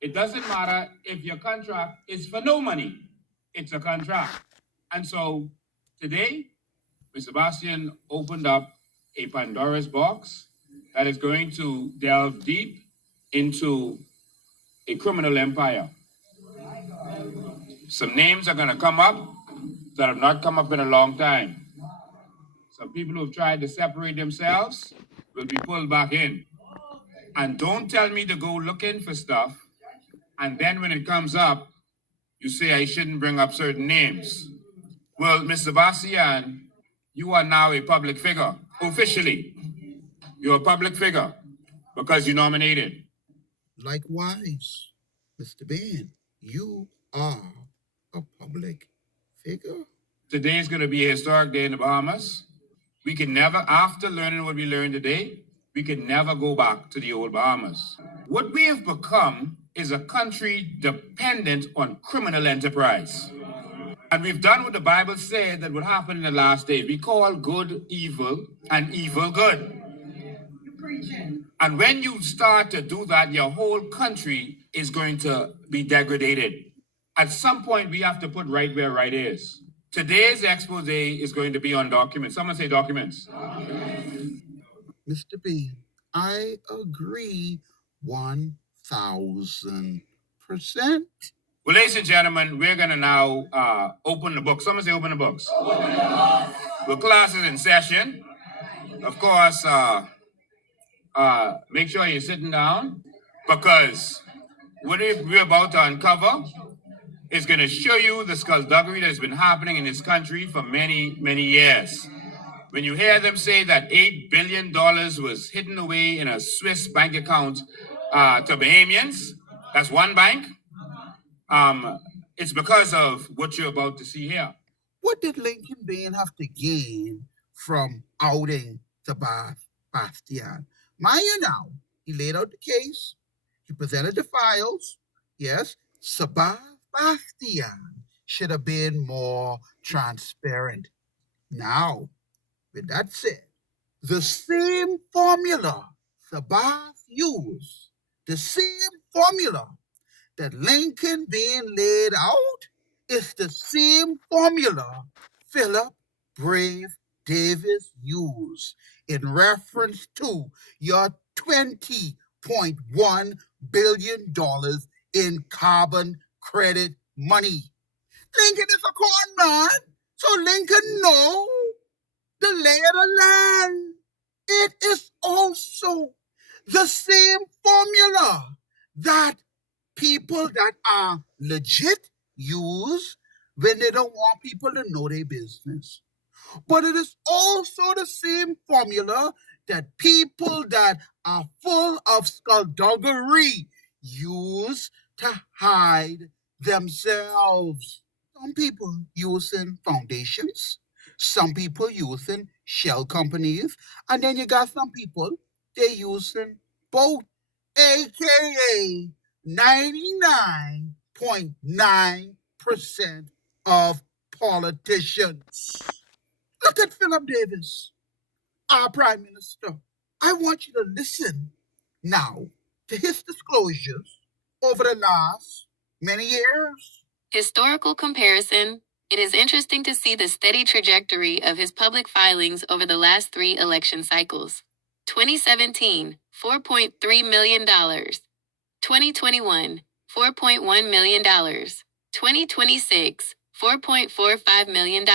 It doesn't matter if your contract is for no money. It's a contract. And so today, Mr. Sebastian opened up a Pandora's box that is going to delve deep into a criminal empire. Some names are going to come up that have not come up in a long time. Some people who have tried to separate themselves will be pulled back in. And don't tell me to go looking for stuff, and then when it comes up, you say I shouldn't bring up certain names. Well, Mr. Sebastian, you are now a public figure, officially. You're a public figure because you nominated. Likewise, Mr. Ben, you are a public figure. Today is going to be a historic day in the Bahamas. We can never, after learning what we learned today, we can never go back to the old Bahamas. What we have become is a country dependent on criminal enterprise. And we've done what the Bible said that would happen in the last days. We call good evil and evil good. And when you start to do that, your whole country is going to be degraded. At some point, we have to put right where right is. Today's expose is going to be on documents. Someone say documents. Mr. Ben, I agree 1,000%. Well, ladies and gentlemen, we're going to now open the books. Someone say open the books. The class is in session. Of course, make sure you're sitting down because what we're about to uncover is going to show you the skullduggery that's been happening in this country for many, many years. When you hear them say that $8 billion was hidden away in a Swiss bank account to Bahamians, that's one bank, it's because of what you're about to see here. What did Lincoln Ben have to gain from outing Sebastian? Mind you now, he laid out the case, he presented the files. Yes, Sebastian should have been more transparent. Now, with that said, the same formula Sebastian used, the same formula that Lincoln Ben laid out is the same formula Philip Brave Davis used in reference to your $20.1 billion in carbon credit money. Lincoln is a con man, so Lincoln know the lay of the land. It is also the same formula that people that are legit use when they don't want people to know their business. But it is also the same formula that people that are full of skullduggery use to hide themselves. Some people using foundations, some people using shell companies, and then you got some people, they using both, aka 99.9% of politicians. Look at Philip Davis, our Prime Minister. I want you to listen now to his disclosures over the last many years. Historical comparison. It is interesting to see the steady trajectory of his public filings over the last 3 election cycles. 2017, $4.3 million. 2021, $4.1 million. 2026, $4.45 million.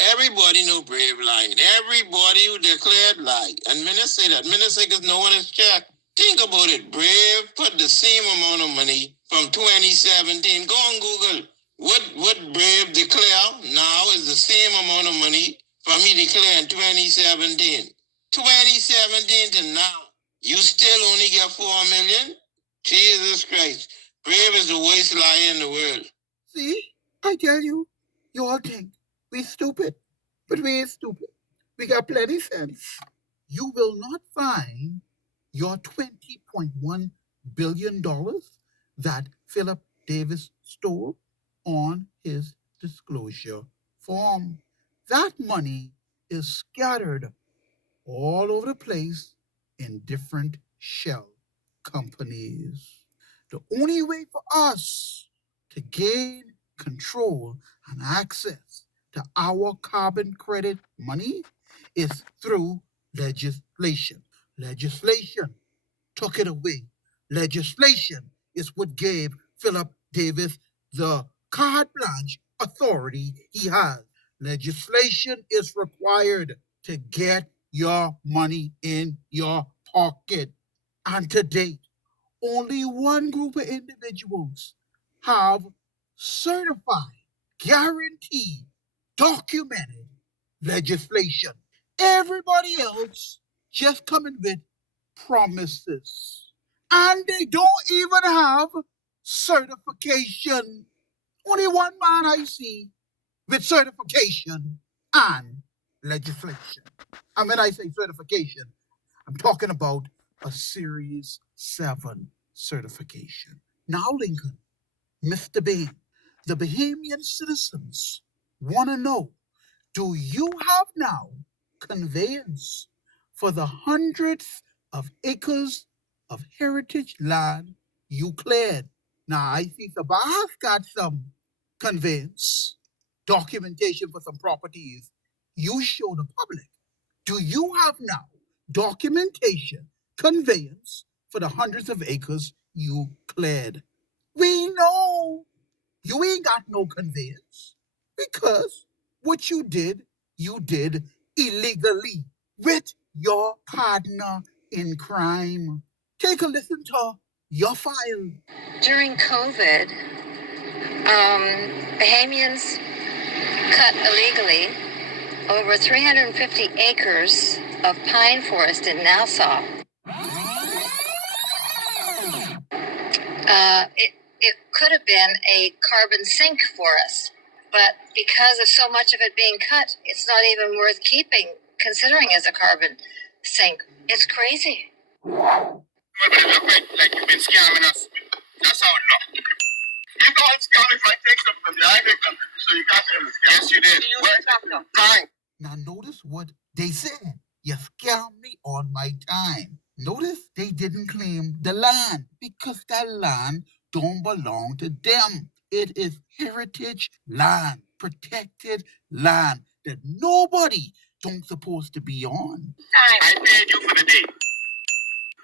Everybody know Brave lying. Everybody who declared lie. And minister say that. Minister because no one is checked. Think about it. Brave put the same amount of money from 2017. Go on Google. What Brave declare now is the same amount of money from he declared in 2017. 2017 to now. You still only get 4 million? Jesus Christ. Brave is the worst liar in the world. See, I tell you, you all think we stupid, but we ain't stupid. We got plenty sense. You will not find your $20.1 billion that Philip Davis stole on his disclosure form. That money is scattered all over the place in different shell companies. The only way for us to gain control and access to our carbon credit money is through legislation. Legislation took it away. Legislation is what gave Philip Davis the carte blanche authority he has. Legislation is required to get your money in your pocket. And to date, only one group of individuals have certified, guaranteed, documented legislation. Everybody else just coming with promises. And they don't even have certification. Only one man I see with certification and legislation. And when I say certification, I'm talking about a Series 7 certification. Now, Lincoln, Mr. Bain, the Bahamian citizens want to know, do you have now conveyance for the hundreds of acres of heritage land you cleared? Now, I see Sabah's got some conveyance, documentation for some properties you show the public. Do you have now documentation, conveyance for the hundreds of acres you cleared? We know you ain't got no conveyance because what you did illegally with your partner in crime. Take a listen to your file. During COVID, Bahamians cut illegally over 350 acres of pine forest in Nassau. It could have been a carbon sink for us, but because of so much of it being cut, it's not even worth keeping, considering as a carbon sink. It's crazy. But it look like you've been scamming us. That's how it look. You call it scam if I take something from you. I take something. So you got to scam. Yes, you did. Fine. Now notice what they said. You scammed me on my time. Notice they didn't claim the land because that land don't belong to them. It is heritage land, protected land that nobody don't supposed to be on. I paid you for the day.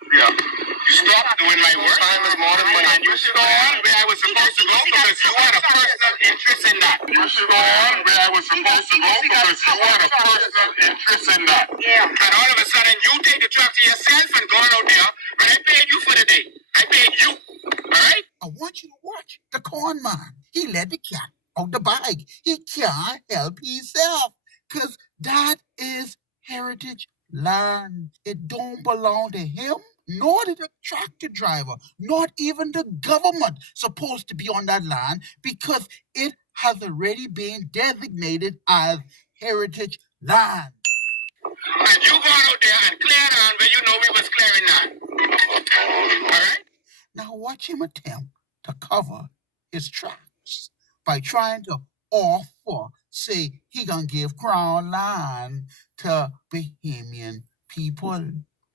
Yeah. You stopped doing my work. Time is more than money. And you should go on where I was supposed to go because you had a personal interest in that. You should go on where I was supposed to go because you had a personal interest in that. Yeah. And all of a sudden you take the truck to yourself and go out there, but I paid you for the day. I paid you. All right? I want you to watch the corn man. He let the cat out the bag. He can't help himself because that is heritage land. It don't belong to him, nor did the tractor driver, not even the government supposed to be on that land because it has already been designated as heritage land. And you go out there and clear land where you know we was clearing land. All right? Now watch him attempt to cover his tracks by trying to offer, say he gonna give crown land to Bahamian people.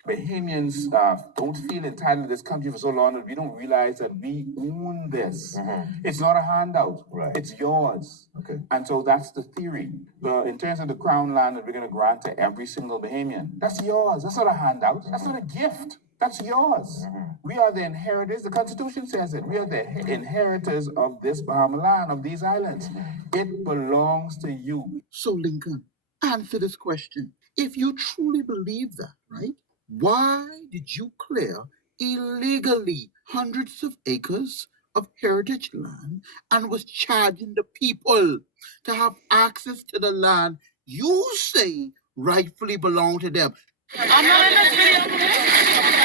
Bahamians don't feel entitled to this country for so long that we don't realize that we own this. It's not a handout. Right. It's yours. Okay. And so that's the theory. In terms of the crown land that we're going to grant to every single Bahamian, that's yours. That's not a handout. That's not a gift. That's yours. We are the inheritors. The Constitution says it. We are the inheritors of this Bahama land, of these islands. It belongs to you. So Lincoln, answer this question. If you truly believe that, right? Why did you clear illegally hundreds of acres of heritage land and was charging the people to have access to the land you say rightfully belong to them? I'm not in this video.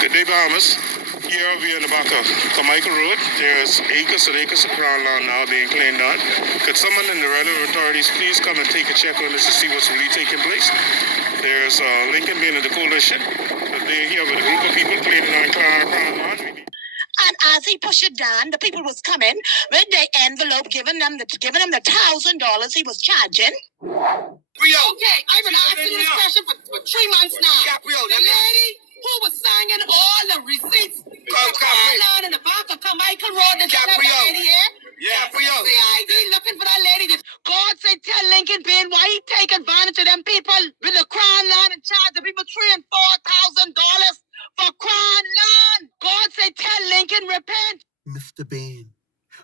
Good day, Bahamas. Here we are in the back of Carmichael Road. There's acres and acres of crown land now being claimed on. Could someone in the relevant authorities please come and take a check on this to see what's really taking place? There's Lincoln being in the coalition. They're here with a group of people claiming on crown land. And as he pushed it down, the people was coming with the envelope, giving them the $1,000 he was charging. Okay, I've been asking this question for 3 months now. The lady who was signing all the receipts for car line in the back of Michael Road, the lady here. Yeah, for you. The ID looking for that lady. God say tell Lincoln Bain why he take advantage of them people with the crown land and charge the people $3,000 and $4,000 for crown land. God say tell Lincoln repent. Mr. Bain,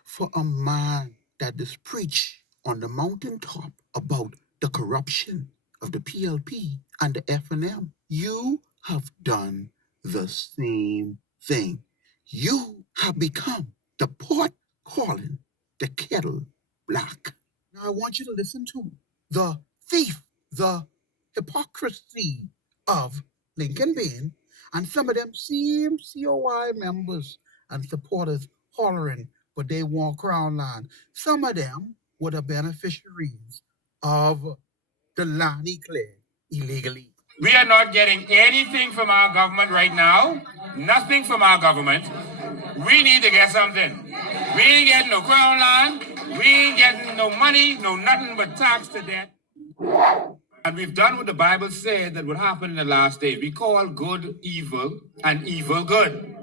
for a man that is preach on the mountaintop about the corruption of the PLP and the FNM, you have done the same thing. You have become the pot calling the kettle black. Now I want you to listen to the thief, the hypocrisy of Lincoln Bain and some of them same COI members and supporters hollering, but they want crown land. Some of them were the beneficiaries of the land he cleared illegally. We are not getting anything from our government right now. Nothing from our government. We need to get something. We ain't getting no crown land. We ain't getting no money, no nothing but tax to debt. And we've done what the Bible said that would happen in the last days. We call good evil and evil good.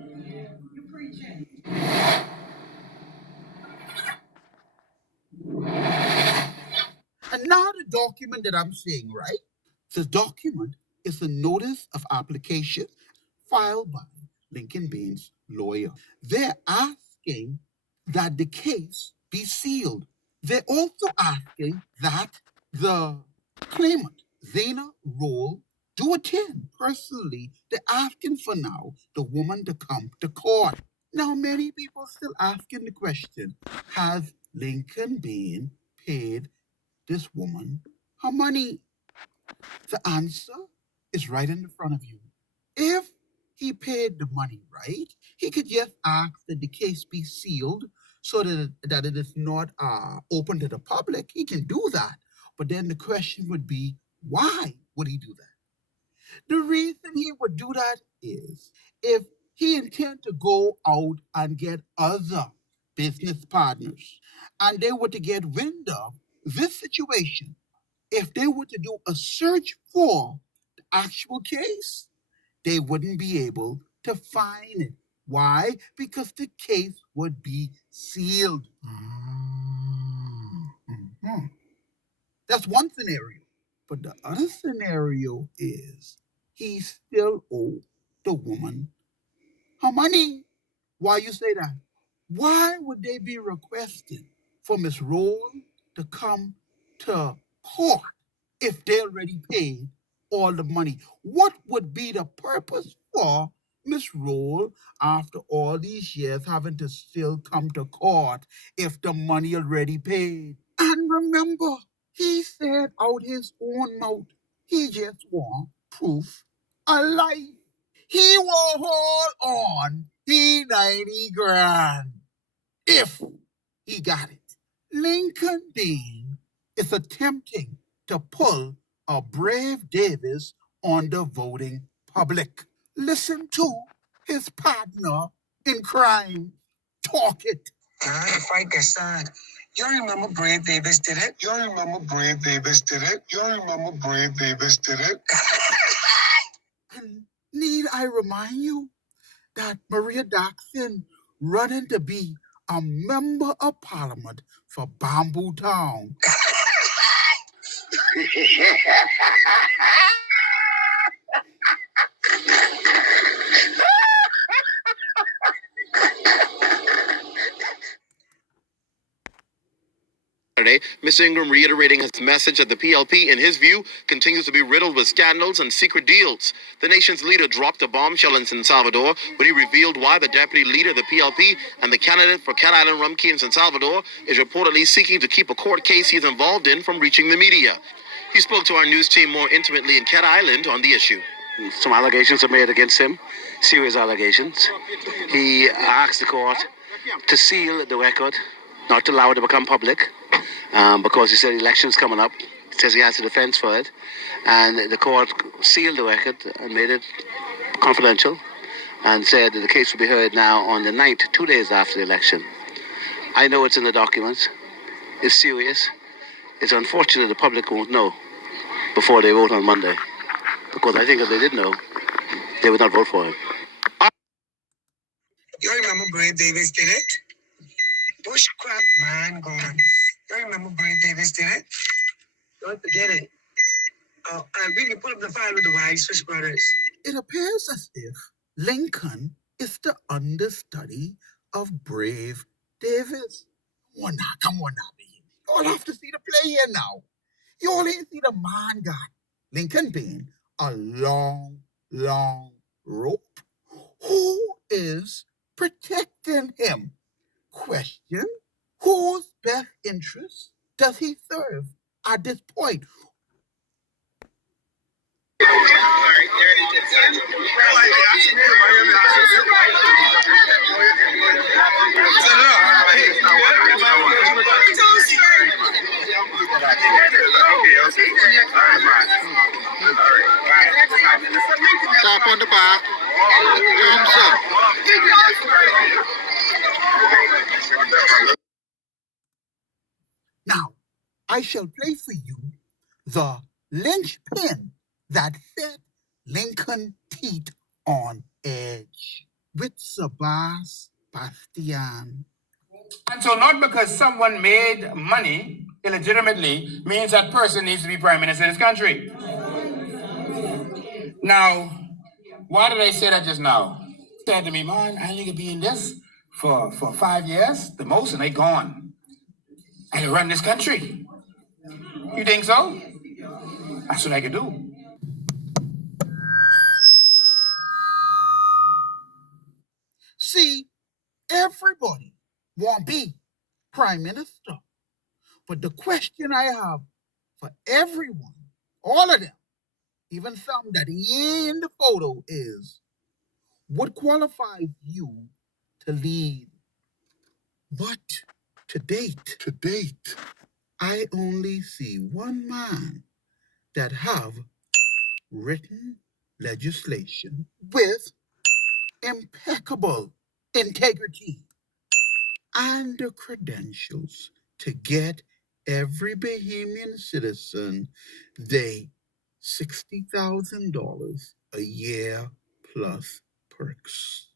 And now the document that I'm seeing, right? The document is a notice of application filed by Lincoln Bain's lawyer. They're asking that the case be sealed. They're also asking that the claimant, Zena Roll, do attend personally. They're asking for now the woman to come to court. Now, many people still asking the question, has Lincoln Bain paid this woman her money? The answer is right in the front of you. If he paid the money, right, he could just ask that the case be sealed so that it is not open to the public. He can do that. But then the question would be, why would he do that? The reason he would do that is if he intend to go out and get other business partners and they were to get wind of this situation, if they were to do a search for the actual case, they wouldn't be able to find it. Why? Because the case would be sealed. Mm-hmm. That's one scenario. But the other scenario is he still owes the woman her money. Why you say that? Why would they be requesting for Miss Roll to come to court if they already paid all the money? What would be the purpose for Miss Roll after all these years having to still come to court if the money already paid? And remember, he said out his own mouth, he just want proof of life. He will hold on. He 90 grand. If he got it. Lincoln Bain is attempting to pull a Brave Davis on the voting public. Listen to his partner in crime. Talk it. The fight that side. You remember Brave Davis did it? You remember Brave Davis did it? You remember Brave Davis did it? And need I remind you that Maria Daxon running to be a member of parliament for Bamboo Town. Saturday, Mr. Ingram reiterating his message that the PLP, in his view, continues to be riddled with scandals and secret deals. The nation's leader dropped a bombshell in San Salvador when he revealed why the deputy leader of the PLP and the candidate for Cat Island Rum Key in San Salvador is reportedly seeking to keep a court case he is involved in from reaching the media. He spoke to our news team more intimately in Cat Island on the issue. Some allegations are made against him, serious allegations. He asked the court to seal the record, not to allow it to become public. Because he said elections coming up. He says he has a defense for it. And the court sealed the record and made it confidential and said that the case will be heard now on the 9th, 2 days after the election. I know it's in the documents. It's serious. It's unfortunate the public won't know before they vote on Monday. Because I think if they did know, they would not vote for him. You remember Brave Davis did it? Bushcraft man gone. You remember Brave Davis did it? Don't forget it. We can put up the file with the White Swiss brothers. It appears as if Lincoln is the understudy of Brave Davis. Come on now, baby. You all have to see the play here now. You all ain't see the man got Lincoln being a long, long rope. Who is protecting him? Question, whose best interest does he serve at this point? Tap on the back. Thumbs up. Now, I shall play for you the linchpin that set Lincoln teeth on edge with Sebastian. And so not because someone made money illegitimately means that person needs to be prime minister of this country. Now, why did I say that just now? Said to me, man, I only could be in this for 5 years, the most, and they gone. I can run this country. You think so? That's what I could do. See, everybody won't be prime minister. But the question I have for everyone, all of them, even some that ain't in the photo, is what qualifies you to lead? But to date, I only see one man that have written legislation with impeccable integrity and the credentials to get every Bahamian citizen they $60,000 a year plus perks.